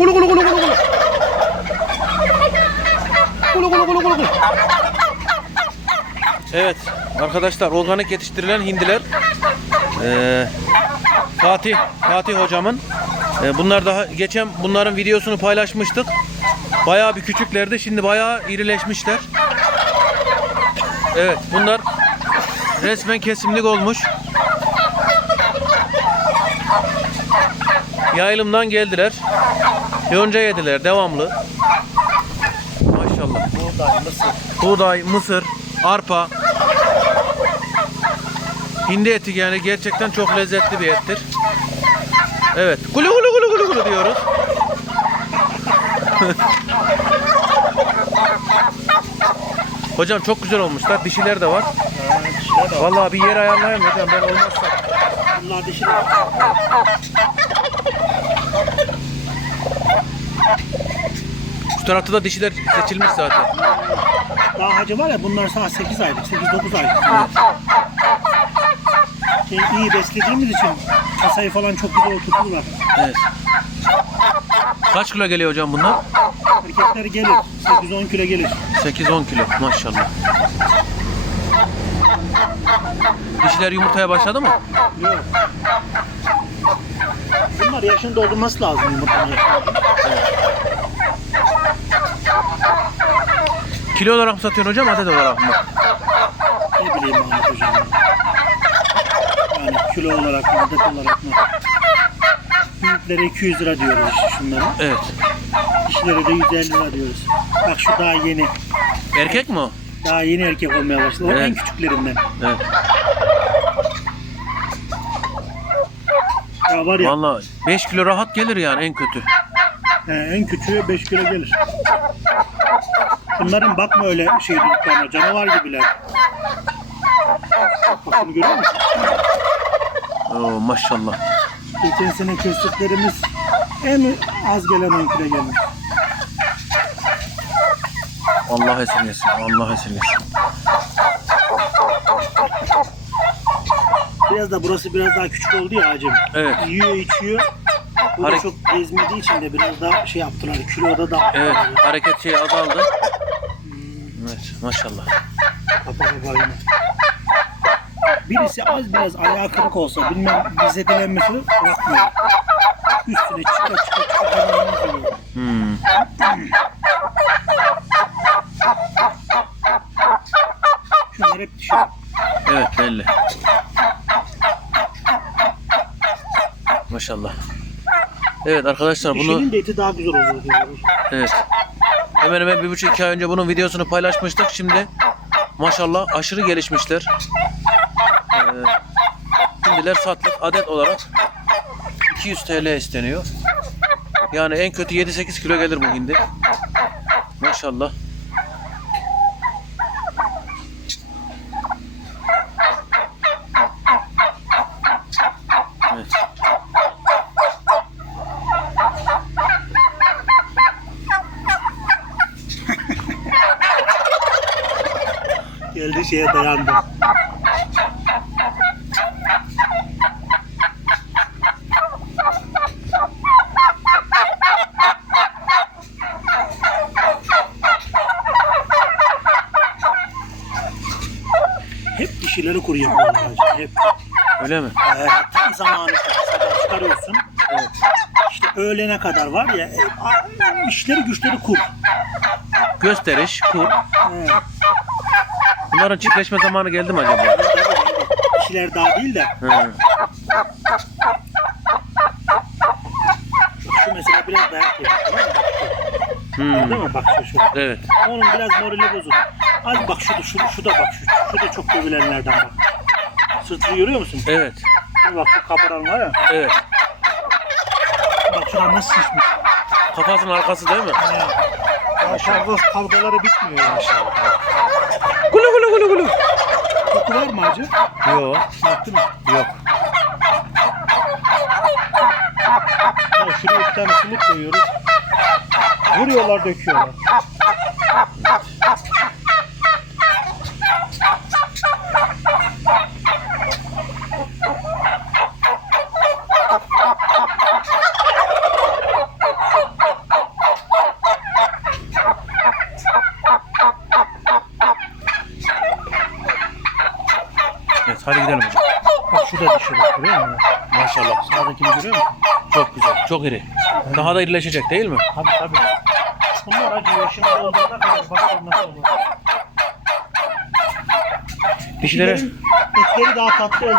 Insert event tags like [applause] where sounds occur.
Kulu kulu kulu kulu kulu. Kulu kulu kulu kulu kulu. Evet arkadaşlar organik yetiştirilen hindiler. Ee, Fatih Fatih hocamın. Ee, bunlar daha geçen bunların videosunu paylaşmıştık. Bayağı bir küçüklerdi. Şimdi bayağı irileşmişler. Evet bunlar resmen kesimlik olmuş. Yaylımdan geldiler. Yonca yediler devamlı. Maşallah. Buğday, mısır. Buğday, mısır, arpa. Hindi eti yani gerçekten çok lezzetli bir ettir. Evet. Gulu gulu gulu gulu gulu diyoruz. [laughs] Hocam çok güzel olmuşlar. Dişiler de var. Vallahi bir yer ayarlayayım hocam ben olmazsa. Bunlar dişiler. Tarafta da dişiler seçilmiş zaten. Daha hacı var ya bunlar sana 8 aylık, 8-9 aylık. Şey, iyi beslediğimiz için kasayı falan çok güzel oturturlar. Evet. Kaç kilo geliyor hocam bunlar? Erkekler gelir, 8-10 kilo gelir. 8-10 kilo maşallah. Dişiler yumurtaya başladı mı? Yok. Bunlar yaşını doldurması lazım yumurtanın yaşını. Kilo olarak mı satıyorsun hocam adet olarak mı? Ne bileyim Mahmut hocam. ya. Yani kilo olarak mı, adet olarak mı? Büyüklere 200 lira diyoruz şunlara. Evet. Dişilere de 150 lira diyoruz. Bak şu daha yeni. Erkek mi o? Daha yeni erkek olmaya başladı. O Evet. en küçüklerinden. Evet. Ya var ya Vallahi 5 kilo rahat gelir yani en kötü. he, en küçüğü 5 kilo gelir. Bunların bakma öyle şey durduklarına. Canavar gibiler. Bak bunu görüyor musun? Oo maşallah. Geçen sene kestiklerimiz en az gelen 10 kilo gelmiş. Allah esirgesin. Allah esirgesin. Biraz da burası biraz daha küçük oldu ya hacım. Evet. Yiyor içiyor. Bu da Harek- çok gezmediği için de biraz daha şey yaptılar. Kiloda da Evet. Hareket şey azaldı. Evet maşallah. Kapa kapa yine. Birisi az biraz ayağı kırık olsa bilmem bize dilenmesi bırakmıyor. Üstüne çıka çıka çıka kenarına koyuyor. Hmm. Şunlar hep dişi. Evet belli. Maşallah. Evet arkadaşlar bunu Dişinin de eti daha güzel olur diyorlar. Evet. Hemen hemen bir buçuk iki ay önce bunun videosunu paylaşmıştık. Şimdi maşallah aşırı gelişmişler. Ee, şimdiler satlık adet olarak 200 TL isteniyor. Yani en kötü 7-8 kilo gelir bu hindi. Maşallah. Evet. Geldi şeye dayandı. Hep dişileri kuru yapıyorlar hacı. Hep. Öyle mi? Ee, tam zamanı çıkarıyorsun. Evet. İşte öğlene kadar var ya e, işleri güçleri kur. Gösteriş, kur. Evet. Bunların çiftleşme zamanı geldi mi acaba? İşler daha değil de Hı. şu mesela biraz daha şey. Tamam mı? Hmm. Değil mi? Bak şu şu. Evet. Onun biraz morali bozuk. Az bak şu da şu, şu da bak şu. Şu da çok dövülenlerden bak. Sırtını görüyor musun? Evet. Bir bak şu kabaran var ya. Evet. Bak şuradan nasıl şişmiş. Kafasının arkası değil mi? Ya kavga, kavgaları bitmiyor yani. Gulu. Koku var mı acı? Yok. Baktın mı? Yok. Ya şuraya bir tane sulu koyuyoruz. Vuruyorlar döküyorlar. Hadi gidelim hocam. Bak şu da dişi bak görüyor musun? Maşallah. Sağdakini görüyor musun? Çok güzel. Çok iri. Daha da irileşecek değil mi? Tabii tabii. Bunlar acı yaşında olduğuna kadar bakalım nasıl olur. Dişilere etleri daha tatlı olur.